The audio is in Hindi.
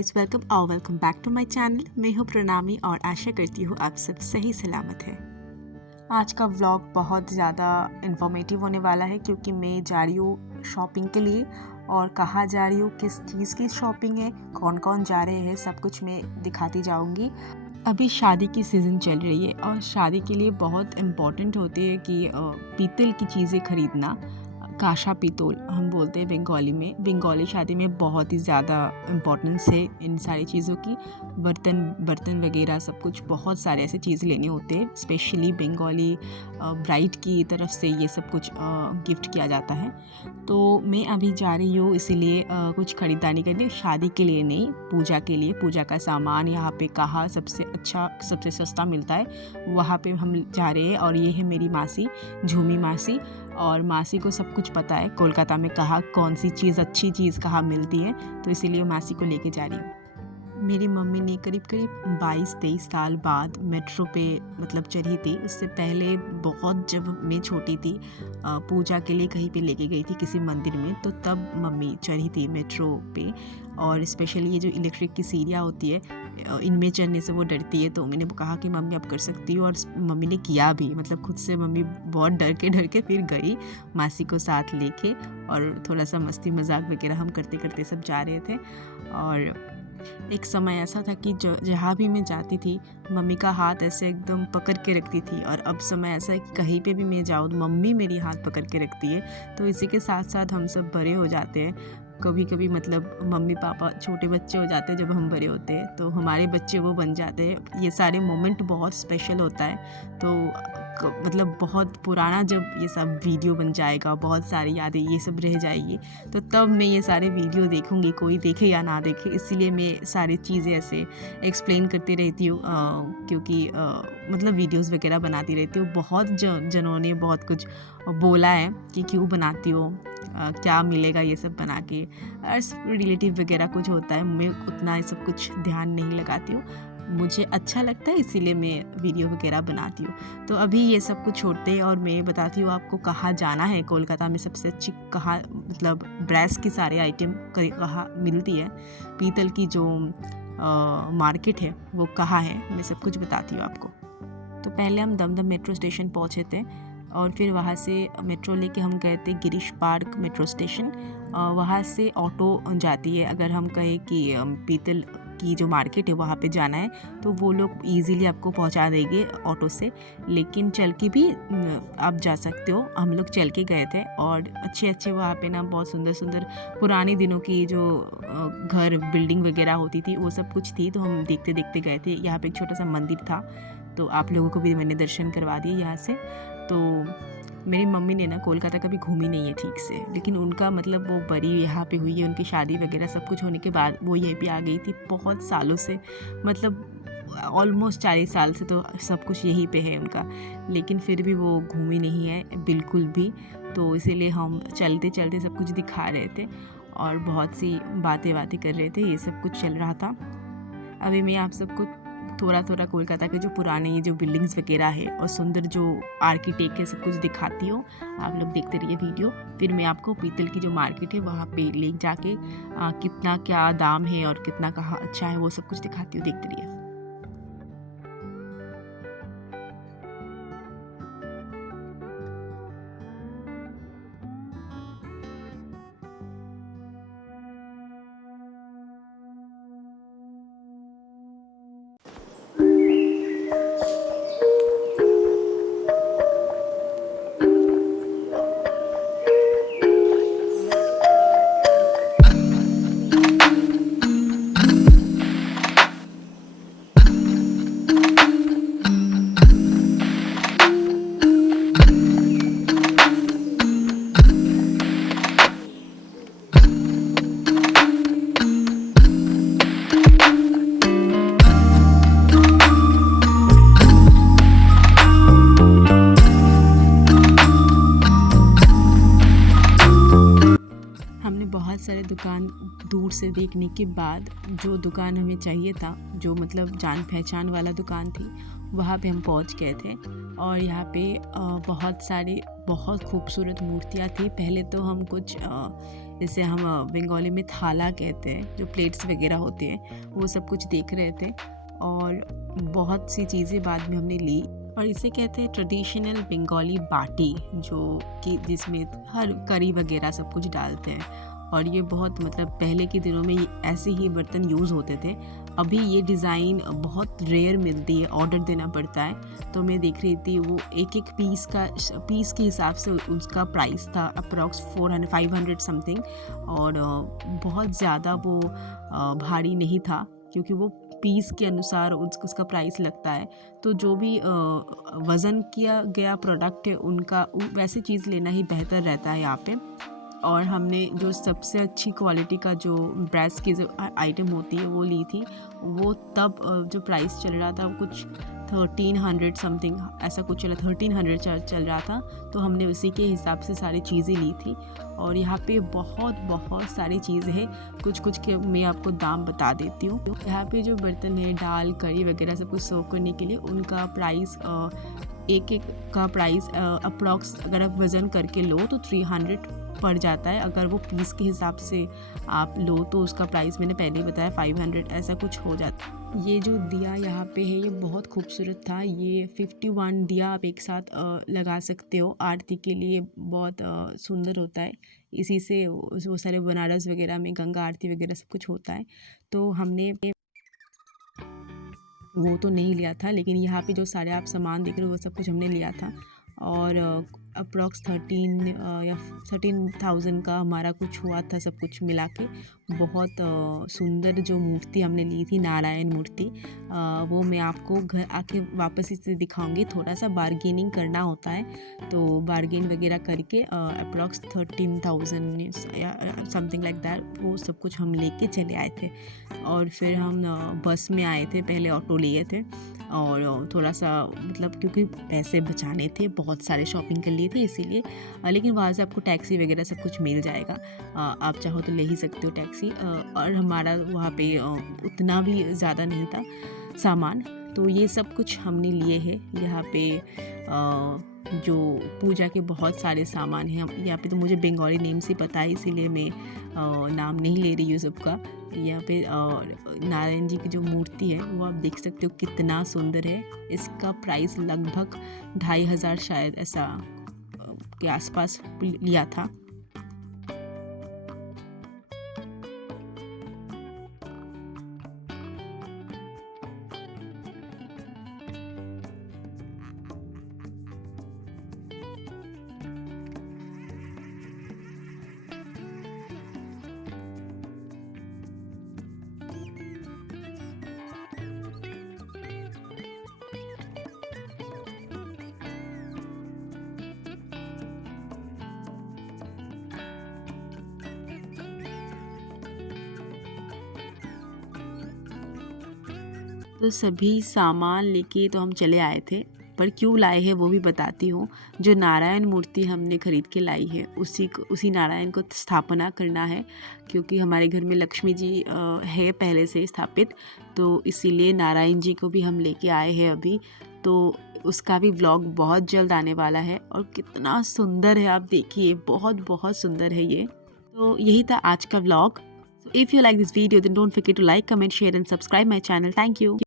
Guys, welcome back to my channel. मैं हूँ प्रणामी और आशा करती हूँ आप सब सही सलामत है। आज का व्लॉग बहुत ज़्यादा इन्फॉर्मेटिव होने वाला है क्योंकि मैं जा रही हूँ शॉपिंग के लिए। और कहाँ जा रही हूँ, किस चीज़ की शॉपिंग है, कौन कौन जा रहे हैं, सब कुछ मैं दिखाती जाऊँगी। अभी शादी की सीज़न चल रही है और शादी के लिए बहुत इम्पॉर्टेंट होती है कि पीतल की चीज़ें खरीदना। काशा पीतल हम बोलते हैं बंगाली में। बंगाली शादी में बहुत ही ज़्यादा इम्पोर्टेंस है इन सारी चीज़ों की। बर्तन वगैरह सब कुछ, बहुत सारे ऐसे चीज़ लेने होते हैं। स्पेशली बंगाली ब्राइड की तरफ से ये सब कुछ गिफ्ट किया जाता है। तो मैं अभी जा रही हूँ इसीलिए कुछ ख़रीदारी करने, शादी के लिए नहीं, पूजा के लिए। पूजा का सामान यहाँ पे कहाँ सबसे अच्छा, सबसे सस्ता मिलता है, वहाँ पे हम जा रहे हैं। और ये है मेरी मासी, झूमी मासी। और मासी को सब कुछ पता है कोलकाता में कहाँ कौन सी चीज़, अच्छी चीज़ कहाँ मिलती है, तो इसीलिए मासी को लेके जा रही हूँ। मेरी मम्मी ने करीब 22-23 साल बाद मेट्रो पे मतलब चढ़ी थी। उससे पहले बहुत, जब मैं छोटी थी, पूजा के लिए कहीं पे लेके गई थी किसी मंदिर में, तो तब मम्मी चढ़ी थी मेट्रो पे। और स्पेशली ये जो इलेक्ट्रिक की सीढ़ियाँ होती है, इनमें चढ़ने से वो डरती है। तो मैंने कहा कि मम्मी आप कर सकती हो, और मम्मी ने किया भी। मतलब खुद से मम्मी बहुत डर के फिर गई मासी को साथ लेके। और थोड़ा सा मस्ती मजाक वगैरह हम करते करते सब जा रहे थे। और एक समय ऐसा था कि जहाँ भी मैं जाती थी, मम्मी का हाथ ऐसे एकदम पकड़ के रखती थी। और अब समय ऐसा है कि कहीं पे भी मैं जाऊँ तो मम्मी मेरी हाथ पकड़ के रखती है। तो इसी के साथ साथ हम सब बड़े हो जाते हैं। कभी कभी मतलब मम्मी पापा छोटे बच्चे हो जाते हैं, जब हम बड़े होते हैं तो हमारे बच्चे वो बन जाते हैं। ये सारे मोमेंट बहुत स्पेशल होता है। तो मतलब बहुत पुराना जब ये सब वीडियो बन जाएगा, बहुत सारी यादें ये सब रह जाएगी, तो तब मैं ये सारे वीडियो देखूंगी, कोई देखे या ना देखे। इसीलिए मैं सारी चीज़ें ऐसे एक्सप्लेन करती रहती हूँ, क्योंकि मतलब वीडियोस वगैरह बनाती रहती हूँ। बहुत जनों ने बहुत कुछ बोला है कि क्यों बनाती हो, क्या मिलेगा ये सब बना के। रिलेटिव वगैरह कुछ होता है, मैं उतना ये सब कुछ ध्यान नहीं लगाती हूँ। मुझे अच्छा लगता है इसीलिए मैं वीडियो वगैरह बनाती हूँ। तो अभी ये सब कुछ छोड़ते हैं और मैं बताती हूँ आपको कहाँ जाना है। कोलकाता में सबसे अच्छी कहाँ, मतलब ब्रास की सारे आइटम कहाँ मिलती है, पीतल की जो मार्केट है वो कहाँ है, मैं सब कुछ बताती हूँ आपको। तो पहले हम दमदम मेट्रो स्टेशन पहुँचे थे और फिर वहाँ से मेट्रो लेके हम गए थे गिरीश पार्क मेट्रो स्टेशन। वहाँ से ऑटो जाती है। अगर हम कहें कि पीतल की जो मार्केट है वहाँ पे जाना है, तो वो लोग इजीली आपको पहुँचा देंगे ऑटो से। लेकिन चल के भी आप जा सकते हो। हम लोग चल के गए थे और अच्छे वहाँ पे ना बहुत सुंदर सुंदर पुराने दिनों की जो घर बिल्डिंग वगैरह होती थी वो सब कुछ थी। तो हम देखते देखते गए थे। यहाँ पे एक छोटा सा मंदिर था, तो आप लोगों को भी मैंने दर्शन करवा दिए यहाँ से। तो मेरी मम्मी ने ना कोलकाता कभी घूमी नहीं है ठीक से, लेकिन उनका मतलब वो बड़ी यहाँ पे हुई है, उनकी शादी वगैरह सब कुछ होने के बाद वो यहीं पे आ गई थी बहुत सालों से। मतलब ऑलमोस्ट 40 साल से तो सब कुछ यहीं पे है उनका, लेकिन फिर भी वो घूमी नहीं है बिल्कुल भी। तो इसीलिए हम चलते चलते सब कुछ दिखा रहे थे और बहुत सी बातें कर रहे थे, ये सब कुछ चल रहा था। अभी मैं आप सबको थोड़ा कोलकाता के जो पुराने ये जो बिल्डिंग्स वगैरह है और सुंदर जो आर्किटेक्ट है सब कुछ दिखाती हूँ। आप लोग देखते रहिए वीडियो। फिर मैं आपको पीतल की जो मार्केट है वहाँ पे ले जाके कितना क्या दाम है और कितना कहाँ अच्छा है वो सब कुछ दिखाती हूँ, देखते रहिए। बहुत सारे दुकान दूर से देखने के बाद जो दुकान हमें चाहिए था, जो मतलब जान पहचान वाला दुकान थी, वहाँ पे हम पहुँच गए थे। और यहाँ पे बहुत सारी बहुत खूबसूरत मूर्तियाँ थी। पहले तो हम कुछ जैसे हम बंगाली में थाला कहते हैं, जो प्लेट्स वगैरह होते हैं, वो सब कुछ देख रहे थे। और बहुत सी चीज़ें बाद में हमने ली। और इसे कहते हैं ट्रेडिशनल बंगाली बाटी, जो कि जिसमें हर करी वगैरह सब कुछ डालते हैं। और ये बहुत मतलब पहले के दिनों में ऐसे ही बर्तन यूज़ होते थे। अभी ये डिज़ाइन बहुत रेयर मिलती है, ऑर्डर देना पड़ता है। तो मैं देख रही थी वो एक एक पीस के हिसाब से उसका प्राइस था अप्रॉक्स 400-500 समथिंग। और बहुत ज़्यादा वो भारी नहीं था, क्योंकि वो पीस के अनुसार उसका प्राइस लगता है। तो जो भी वज़न किया गया प्रोडक्ट है उनका वैसे चीज़ लेना ही बेहतर रहता है यहाँ पे। और हमने जो सबसे अच्छी क्वालिटी का जो ब्रेस्ट की जो आइटम होती है वो ली थी। वो तब जो प्राइस चल रहा था वो कुछ 1300 समथिंग ऐसा कुछ चला, 1300 चल रहा था। तो हमने उसी के हिसाब से सारी चीज़ें ली थी। और यहाँ पे बहुत सारी चीज़ें हैं, कुछ के मैं आपको दाम बता देती हूँ। यहाँ पे जो बर्तन है, दाल करी वगैरह सब कुछ सर्व करने के लिए, उनका प्राइस एक का प्राइस अप्रॉक्स अगर आप वज़न करके लो तो 300 पड़ जाता है। अगर वो पीस के हिसाब से आप लो तो उसका प्राइस मैंने पहले ही बताया 500 ऐसा कुछ हो जाता है। ये जो दिया यहाँ पे है ये बहुत खूबसूरत था। ये 51 दिया आप एक साथ लगा सकते हो आरती के लिए, बहुत सुंदर होता है। इसी से वो सारे बनारस वगैरह में गंगा आरती वगैरह सब कुछ होता है। तो हमने वो तो नहीं लिया था, लेकिन यहाँ पे जो सारे आप सामान देख रहे हो वो सब कुछ हमने लिया था। और अप्रॉक्स 13,000 का हमारा कुछ हुआ था सब कुछ मिला के। बहुत सुंदर जो मूर्ति हमने ली थी, नारायण मूर्ति, वो मैं आपको घर आके वापस इसे दिखाऊंगी। थोड़ा सा बार्गेनिंग करना होता है, तो बार्गेन वगैरह करके अप्रॉक्स 13,000 या समथिंग लाइक दैट वो सब कुछ हम लेके चले आए थे। और फिर हम बस में आए थे, पहले ऑटो लिए थे। और थोड़ा सा मतलब क्योंकि पैसे बचाने थे, बहुत सारे शॉपिंग कर लिए थे इसीलिए। लेकिन वहाँ से आपको टैक्सी वगैरह सब कुछ मिल जाएगा, आप चाहो तो ले ही सकते हो टैक्सी। और हमारा वहाँ पे उतना भी ज़्यादा नहीं था सामान, तो ये सब कुछ हमने लिए हैं। यहाँ पे जो पूजा के बहुत सारे सामान हैं। यहाँ पे तो मुझे बंगाली नेम से पता है, इसीलिए मैं नाम नहीं ले रही हूँ सबका। यहाँ पे नारायण जी की जो मूर्ति है वो आप देख सकते हो कितना सुंदर है। इसका प्राइस लगभग 2500 शायद ऐसा के आसपास लिया था। तो सभी सामान लेके तो हम चले आए थे, पर क्यों लाए हैं वो भी बताती हूँ। जो नारायण मूर्ति हमने खरीद के लाई है उसी नारायण को स्थापना करना है, क्योंकि हमारे घर में लक्ष्मी जी है पहले से स्थापित। तो इसीलिए नारायण जी को भी हम लेके आए हैं अभी। तो उसका भी व्लॉग बहुत जल्द आने वाला है। और कितना सुंदर है आप देखिए, बहुत सुंदर है ये। तो यही था आज का vlog. So if you like this video, then don't forget to like, comment, share and subscribe my channel. Thank you.